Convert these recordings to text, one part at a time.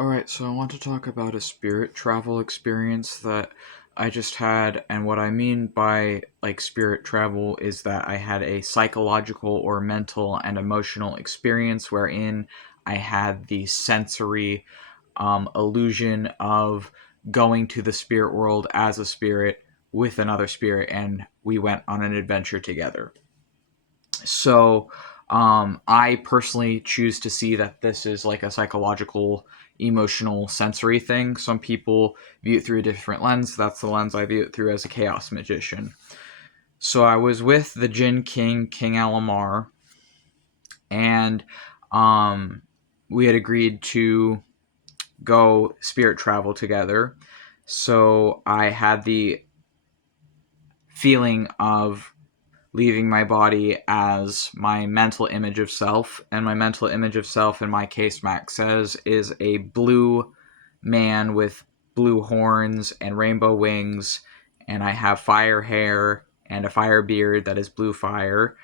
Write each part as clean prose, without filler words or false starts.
Alright, so I want to talk about a spirit travel experience that I just had, and what I mean by spirit travel is that I had a psychological or mental and emotional experience wherein I had the sensory illusion of going to the spirit world as a spirit with another spirit, and we went on an adventure together. So, I personally choose to see that this is like a psychological, emotional, sensory thing. Some people view it through a different lens. That's the lens I view it through as a chaos magician. So I was with the Jinn King, King Alamar, and um, we had agreed to go spirit travel together. So I had the feeling of leaving my body as my mental image of self. And my mental image of self, in my case, Max says, is a blue man with blue horns and rainbow wings. And I have fire hair and a fire beard that is blue fire.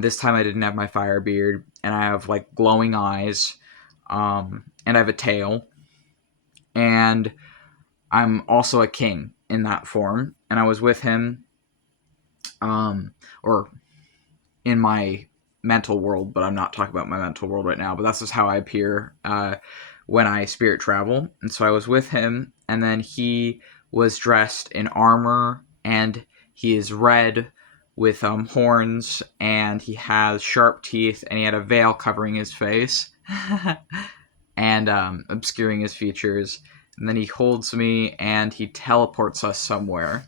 This time I didn't have my fire beard. And I have like glowing eyes. And I have a tail. And I'm also a king in that form. And I was with him. Or in my mental world, but I'm not talking about my mental world right now. But that's just how I appear when I spirit travel. And so I was with him, and then he was dressed in armor, and he is red with horns, and he has sharp teeth, and he had a veil covering his face and obscuring his features. And then he holds me, and he teleports us somewhere,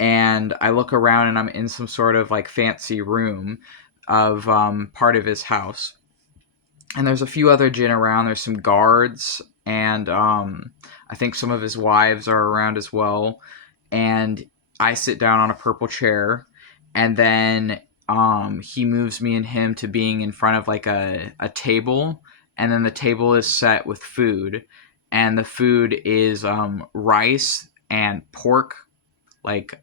and I look around and I'm in some sort of like fancy room of part of his house. And there's a few other jinn around. There's some guards, and I think some of his wives are around as well. And I sit down on a purple chair, and then he moves me and him to being in front of like a table, and then the table is set with food, and the food is rice and pork, like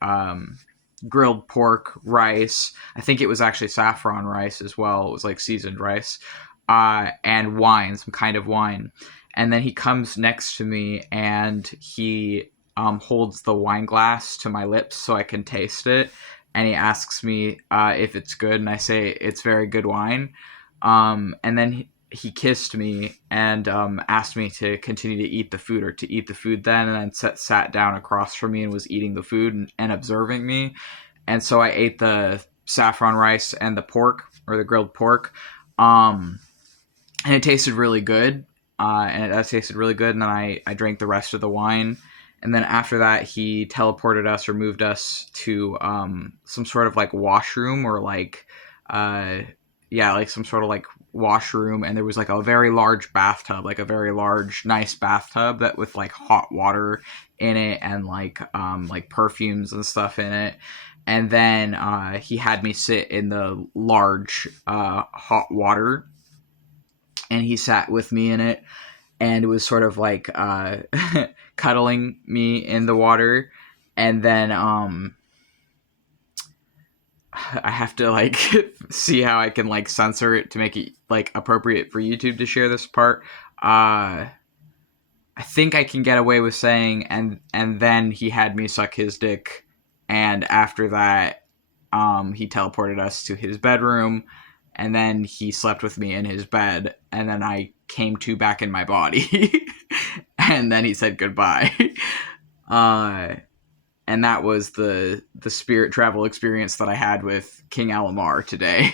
grilled pork, rice. I think it was actually saffron rice as well. It was like seasoned rice, and wine, some kind of wine. And then he comes next to me and he holds the wine glass to my lips so I can taste it. And he asks me if it's good, and I say it's very good wine. And then he kissed me and asked me to continue to eat the food, or to eat the food then, and then sat down across from me and was eating the food and observing me. And so I ate the saffron rice and the pork, or the grilled pork, and it tasted really good. And that tasted really good. And then I drank the rest of the wine. And then after that, he teleported us, or moved us to some sort of like washroom, or like like some sort of like washroom. And there was like a very large bathtub, like a very large, nice bathtub that with like hot water in it, and like perfumes and stuff in it. And then he had me sit in the large hot water, and he sat with me in it, and it was sort of like cuddling me in the water. And then I have to like see how I can like censor it to make it like appropriate for YouTube to share this part. I think I can get away with saying, and then he had me suck his dick, and after that, he teleported us to his bedroom, and then he slept with me in his bed, and then I came to back in my body, and then he said goodbye. And that was the spirit travel experience that I had with King Alamar today.